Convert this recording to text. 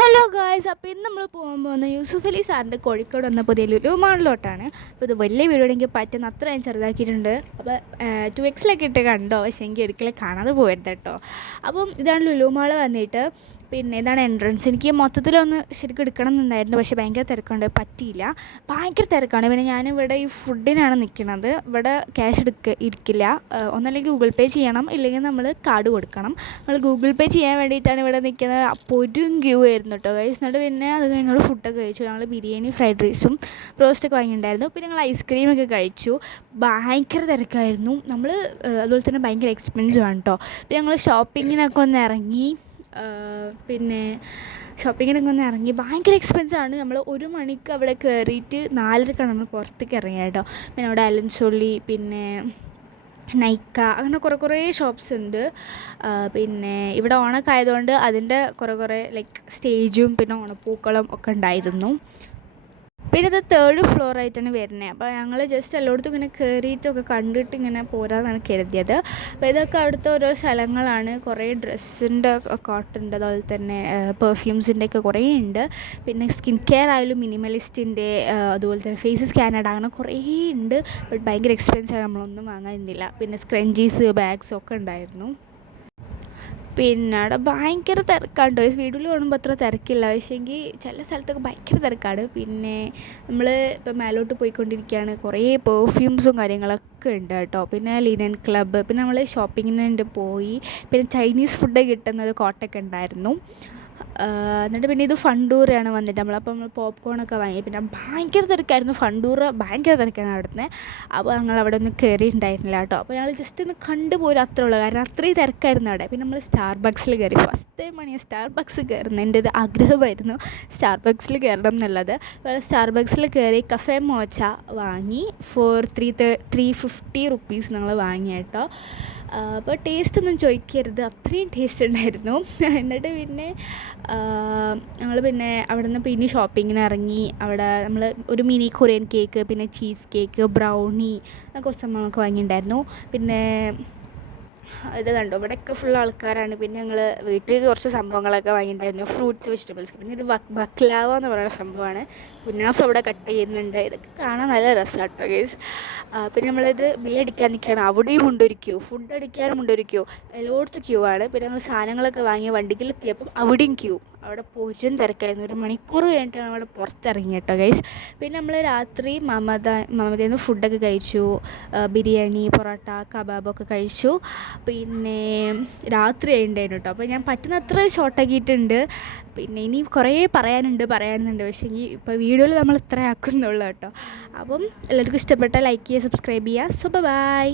Hello guys, അപ്പോൾ ഇന്ന് നമ്മൾ പോകാൻ പോകുന്ന യൂസുഫ് അലി സാറിൻ്റെ കോഴിക്കോട് വന്ന പുതിയ ലുലു മാളിലോട്ടാണ്. അപ്പോൾ ഇത് വലിയ വീഡിയോ എനിക്ക് പറ്റുന്ന അത്ര ഞാൻ ചെറുതാക്കിയിട്ടുണ്ട്. അപ്പോൾ 2x ഇട്ട് കണ്ടോ, പക്ഷേ എനിക്ക് ഒരിക്കലും കാണാതെ പോയത് കേട്ടോ. അപ്പം ഇതാണ് ലുലു മാൾ വന്നിട്ട്. പിന്നെ ഇതാണ് എൻട്രൻസ്. എനിക്ക് മൊത്തത്തിലൊന്ന് ശരിക്കും എടുക്കണം എന്നുണ്ടായിരുന്നു, പക്ഷേ ഭയങ്കര തിരക്കുണ്ട്, പറ്റിയില്ല. ഭയങ്കര തിരക്കാണ്. പിന്നെ ഞാനിവിടെ ഈ ഫുഡിനാണ് നിൽക്കുന്നത്. ഇവിടെ ക്യാഷ് ഇരിക്കില്ല. ഒന്നല്ലെങ്കിൽ ഗൂഗിൾ പേ ചെയ്യണം, ഇല്ലെങ്കിൽ നമ്മൾ കാർഡ് കൊടുക്കണം. നമ്മൾ ഗൂഗിൾ പേ ചെയ്യാൻ വേണ്ടിയിട്ടാണ് ഇവിടെ നിൽക്കുന്നത്. അപ്പോൾ ഒരു ക്യൂ ആയിരുന്നു കേട്ടോ ഗൈസ്. എന്നിട്ട് പിന്നെ അത് കഴിഞ്ഞോട് ഫുഡൊക്കെ കഴിച്ചു. ഞങ്ങൾ ബിരിയാണി, ഫ്രൈഡ് റൈസും റോസ്റ്റൊക്കെ വാങ്ങിയിട്ടുണ്ടായിരുന്നു. പിന്നെ ഞങ്ങൾ ഐസ്ക്രീമൊക്കെ കഴിച്ചു. ഭയങ്കര തിരക്കായിരുന്നു. നമ്മൾ അതുപോലെ തന്നെ ഭയങ്കര എക്സ്പെൻസീവ് ആണ് കേട്ടോ. പിന്നെ ഞങ്ങൾ ഷോപ്പിങ്ങിനൊക്കെ ഒന്ന് ഇറങ്ങി. പിന്നെ ഷോപ്പിങ്ങിനൊക്കെ ഒന്ന് ഇറങ്ങി. ഭയങ്കര എക്സ്പെൻസാണ്. നമ്മൾ 1 മണിക്ക് അവിടെ കയറിയിട്ട് 4:30 നമ്മൾ പുറത്തേക്ക് ഇറങ്ങിയ കേട്ടോ. പിന്നെ അവിടെ അലൻസോളി, പിന്നെ നൈക്ക, അങ്ങനെ കുറേ ഷോപ്സ് ഉണ്ട്. പിന്നെ ഇവിടെ ഓണമൊക്കെ ആയതുകൊണ്ട് അതിൻ്റെ കുറേ ലൈക്ക് സ്റ്റേജും പിന്നെ ഓണപ്പൂക്കളം ഒക്കെ ഉണ്ടായിരുന്നു. പിന്നെ ഇത് 3rd ഫ്ലോറായിട്ടാണ് വരുന്നത്. അപ്പോൾ ഞങ്ങൾ ജസ്റ്റ് എല്ലായിടത്തും ഇങ്ങനെ കയറിയിട്ടൊക്കെ കണ്ടിട്ട് ഇങ്ങനെ പോരാന്നാണ് കരുതിയത്. അപ്പോൾ ഇതൊക്കെ അവിടുത്തെ ഓരോ സ്ഥലങ്ങളാണ്. കുറേ ഡ്രസ്സിൻ്റെ കോട്ടുണ്ട്, അതുപോലെ തന്നെ പെർഫ്യൂംസിൻ്റെ ഒക്കെ കുറേ ഉണ്ട്. പിന്നെ സ്കിൻ കെയർ ആയാലും മിനിമലിസ്റ്റിൻ്റെ, അതുപോലെ തന്നെ ഫേസ് സ്കാനഡ്, അങ്ങനെ കുറേ ഉണ്ട്. ബട്ട് ഭയങ്കര എക്സ്പെൻസാണ്, നമ്മളൊന്നും വാങ്ങാനില്ല. പിന്നെ സ്ക്രഞ്ചീസ്, ബാഗ്സ് ഒക്കെ ഉണ്ടായിരുന്നു. പിന്നെ അവിടെ ഭയങ്കര തിരക്കാണ് കേട്ടോ. വീട്ടിൽ കാണുമ്പോൾ അത്ര തിരക്കില്ല, പക്ഷേങ്കിൽ ചില സ്ഥലത്തൊക്കെ ഭയങ്കര തിരക്കാണ്. പിന്നെ നമ്മൾ ഇപ്പോൾ മേലോട്ട് പോയിക്കൊണ്ടിരിക്കുകയാണ്. കുറേ പെർഫ്യൂംസും കാര്യങ്ങളൊക്കെ ഉണ്ട് കേട്ടോ. പിന്നെ ലിനൻ ക്ലബ്ബ്, പിന്നെ നമ്മൾ ഷോപ്പിങ്ങിന് പോയി. പിന്നെ ചൈനീസ് ഫുഡ് കിട്ടുന്നൊരു കോട്ടൊക്കെ ഉണ്ടായിരുന്നു. എന്നിട്ട് പിന്നെ ഇത് ഫണ്ടൂറയാണ് വന്നിട്ട് നമ്മൾ പോപ്കോണൊക്കെ വാങ്ങി. പിന്നെ ഭയങ്കര തിരക്കായിരുന്നു. ഫണ്ടൂറ ഭയങ്കര തിരക്കാണ് അവിടുന്ന്. അപ്പോൾ ഞങ്ങൾ അവിടെ ഒന്നും കയറിയിട്ടുണ്ടായിരുന്നില്ല കേട്ടോ. അപ്പോൾ ഞങ്ങൾ ജസ്റ്റ് ഒന്ന് കണ്ടുപോരും, അത്രേ ഉള്ളൂ. കാരണം അത്രയും തിരക്കായിരുന്നു അവിടെ. പിന്നെ നമ്മൾ സ്റ്റാർബക്സിൽ കയറി. ഫസ്റ്റ് ടൈമാണ് ഞാൻ സ്റ്റാർബക്സ് കയറുന്നത്. എൻ്റെ ഒരു ആഗ്രഹമായിരുന്നു സ്റ്റാർബക്സിൽ കയറണം എന്നുള്ളത്. സ്റ്റാർബക്സിൽ കയറി കഫേ മോച്ച വാങ്ങി. ഫോർ 350 റുപ്പീസ് ഞങ്ങൾ വാങ്ങി കേട്ടോ. അപ്പോൾ ടേസ്റ്റൊന്നും ചോദിക്കരുത്, അത്രയും ടേസ്റ്റ് ഉണ്ടായിരുന്നു. എന്നിട്ട് പിന്നെ ഞങ്ങൾ പിന്നെ അവിടെ നിന്ന് പിന്നെ ഷോപ്പിങ്ങിന് ഇറങ്ങി. അവിടെ നമ്മൾ ഒരു മിനി കൊറിയൻ കേക്ക്, പിന്നെ ചീസ് കേക്ക്, ബ്രൗണി, കുറച്ച് സംഭവങ്ങളൊക്കെ വാങ്ങിയിട്ടുണ്ടായിരുന്നു. പിന്നെ ഇത് കണ്ടോ, ഇവിടെയൊക്കെ ഫുൾ ആൾക്കാരാണ്. പിന്നെ ഞങ്ങൾ വീട്ടിൽ കുറച്ച് സംഭവങ്ങളൊക്കെ വാങ്ങിയിട്ടുണ്ടായിരുന്നു, ഫ്രൂട്ട്സ്, വെജിറ്റബിൾസ്. പിന്നെ ഇത് ബക്ലാവ എന്ന് പറയുന്ന സംഭവമാണ്. കുനാഫ് അവിടെ കട്ട് ചെയ്യുന്നുണ്ട്. ഇതൊക്കെ കാണാൻ നല്ല രസമാണ് കേട്ടോ ഗൈസ്. പിന്നെ നമ്മളിത് ബില്ലടിക്കാൻ നിൽക്കുകയാണ്. അവിടെയും ഉണ്ടൊരു ക്യൂ, ഫുഡ് അടിക്കാനും ഉണ്ടൊരു ക്യൂ, എല്ലായിടത്തും ക്യൂ ആണ്. പിന്നെ ഞങ്ങൾ സാധനങ്ങളൊക്കെ വാങ്ങി വണ്ടിക്കിലെത്തിയപ്പം അവിടെയും ക്യൂ. അവിടെ പോരും തിരക്കായിരുന്നു. 1 മണിക്കൂർ കഴിഞ്ഞിട്ടാണ് അവിടെ പുറത്തിറങ്ങി കേട്ടോ ഗൈസ്. പിന്നെ നമ്മൾ രാത്രി മമതയിൽ നിന്ന് ഫുഡൊക്കെ കഴിച്ചു. ബിരിയാണി, പൊറോട്ട, കബാബൊക്കെ കഴിച്ചു. പിന്നെ രാത്രി ഉണ്ടായിരുന്നു കേട്ടോ. അപ്പോൾ ഞാൻ പറ്റുന്നത്ര ഷോർട്ടാക്കിയിട്ടുണ്ട്. പിന്നെ ഇനി കുറേ പറയാനുണ്ട്. പക്ഷേ ഇപ്പോൾ വീഡിയോയിൽ നമ്മൾ ഇത്ര ആക്കുന്നുള്ളൂ കേട്ടോ. അപ്പം എല്ലാവർക്കും ഇഷ്ടപ്പെട്ടാൽ ലൈക്ക് ചെയ്യുക, സബ്സ്ക്രൈബ് ചെയ്യുക. So by.